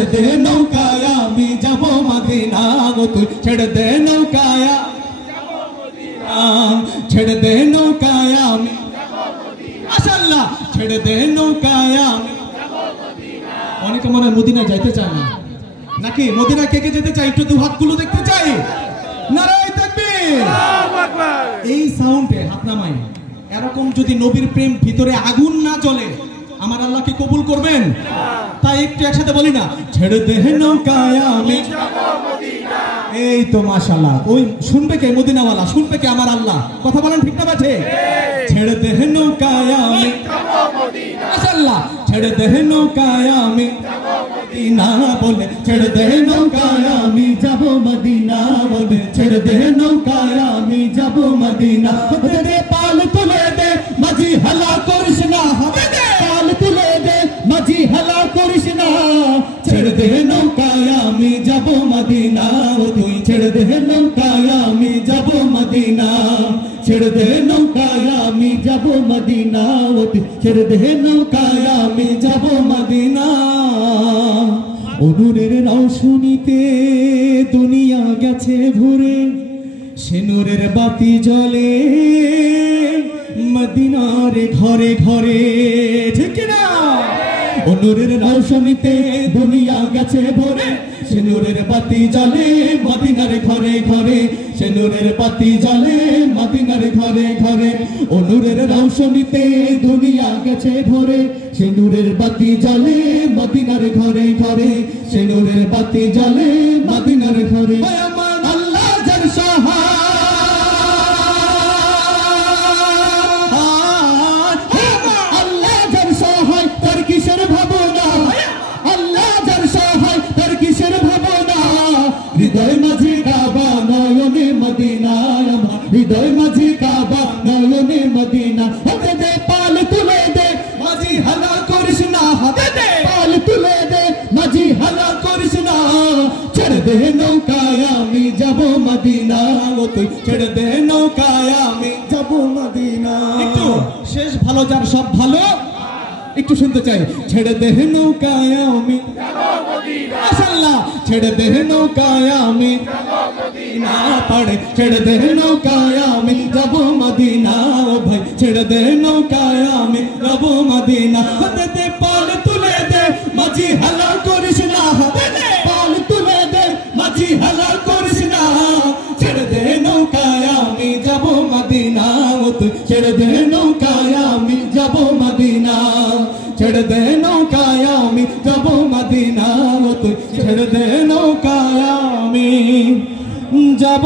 ছেড়ে দে নৌকায় আমি যাব মদিনা গো তুই ছেড়ে দে নৌকায় ছেড়ে দে নৌকায় আমি মাশাআল্লাহ ছেড়ে দে নৌকায় আমি অনেকে মনে হয় মদিনা যাইতে চায় না নাকি মদিনা কে কে যেতে চাই একটু দু হাতগুলো দেখতে চাই নারায়ে তাকবীর আল্লাহু আকবার এই সাউন্ডে হাত নামাই এরকম যদি নবীর প্রেম ভিতরে আগুন না জ্বলে আমার আল্লাহ কি কবুল করবেন তাই একটু একসাথে বলি না ছেড়ে দে নৌকায় আমি যাব মদিনা এই তো মাশাআল্লাহ ওই শুনবে কে মদিনাওয়ালা শুনবে কে আমার আল্লাহ কথা বলেন ঠিক না বাজে ছেড়ে দে নৌকায় আমি যাব মদিনা মাশাআল্লাহ ছেড়ে দে নৌকায় আমি যাব মদিনা বলে ছেড়ে দে নৌকায় আমি যাব মদিনা বলে ছেড়ে দে নৌকায় আমি যাব মদিনা দে পাল তুলে দে মাঝি হালা করিস না হবে দে পাল তুলে দে মাঝি হালা করিস না ছেড়ে দে নৌকায় আমি যাব মদিনা তুই ছেড়ে দে নৌকায় আমি যাব মদিনা ছেড়ে দে নৌকায় আমি যাব মদিনা তুই ছেড়ে দে নৌকায় আমি যাব মদিনা নূরের রৌশনীতে দুনিয়া গেছে ভরে সে নূরের বাতি জ্বলে মদিনার ঘরে ঘরে ঠিক না নূরের রৌশনীতে দুনিয়া গেছে ভরে সে নূরের বাতি জ্বলে মদিনার ঘরে ঘরে সে নূরের বাতি জ্বলে মদিনার ঘরে ঘরে নূরের রৌশনীতে দুনিয়া গেছে ভরে সে নূরের বাতি জ্বলে মদিনার ঘরে ঘরে সে নূরের বাতি জ্বলে মদিনার ঘরে আল্লাহ যার সহায় আল্লাহ যার সহায় তার কিসের ভাবনা আল্লাহ যার সহায় তার কিসের ভাবনা হৃদয় মাঝে কাবা নয়নে মদিনা হৃদয় মাঝে কাবা নয়নে মদিনা হবে দে পাল তুলে দে মাঝি হালা করিস না হবে দে পাল তুলে দে মাঝি হালা করিস না ছেড়ে দে নৌকায় আমি যাব মদিনা ও তুই ছেড়ে দে নৌকায় আমি যাব মদিনা একটু শেষ ভালো যার সব ভালো একটু শুনতে চাই ছেড়ে দে নৌকায় আমি যাব মদিনা মাশাআল্লাহ ছেড়ে দে নৌকায় আমি যাব মদিনা পড়ে ছেড়ে দে নৌকায় আমি যাব মদিনা ও ভাই ছেড়ে দে নৌকায় আমি যাব মদিনা হতে দে পাল তুলে দে মাঝি হালা করিস না হবে দে পাল তুলে দে মাঝি হালা করিস না ছেড়ে দে নৌকায় আমি যাব মদিনা ও তুই ছেড়ে দে নৌকায় আমি যাব মদিনা ছেড়ে দে নৌকায় আমি যাব মদিনা ও তুই ছেড়ে দে নৌকায় আমি যাব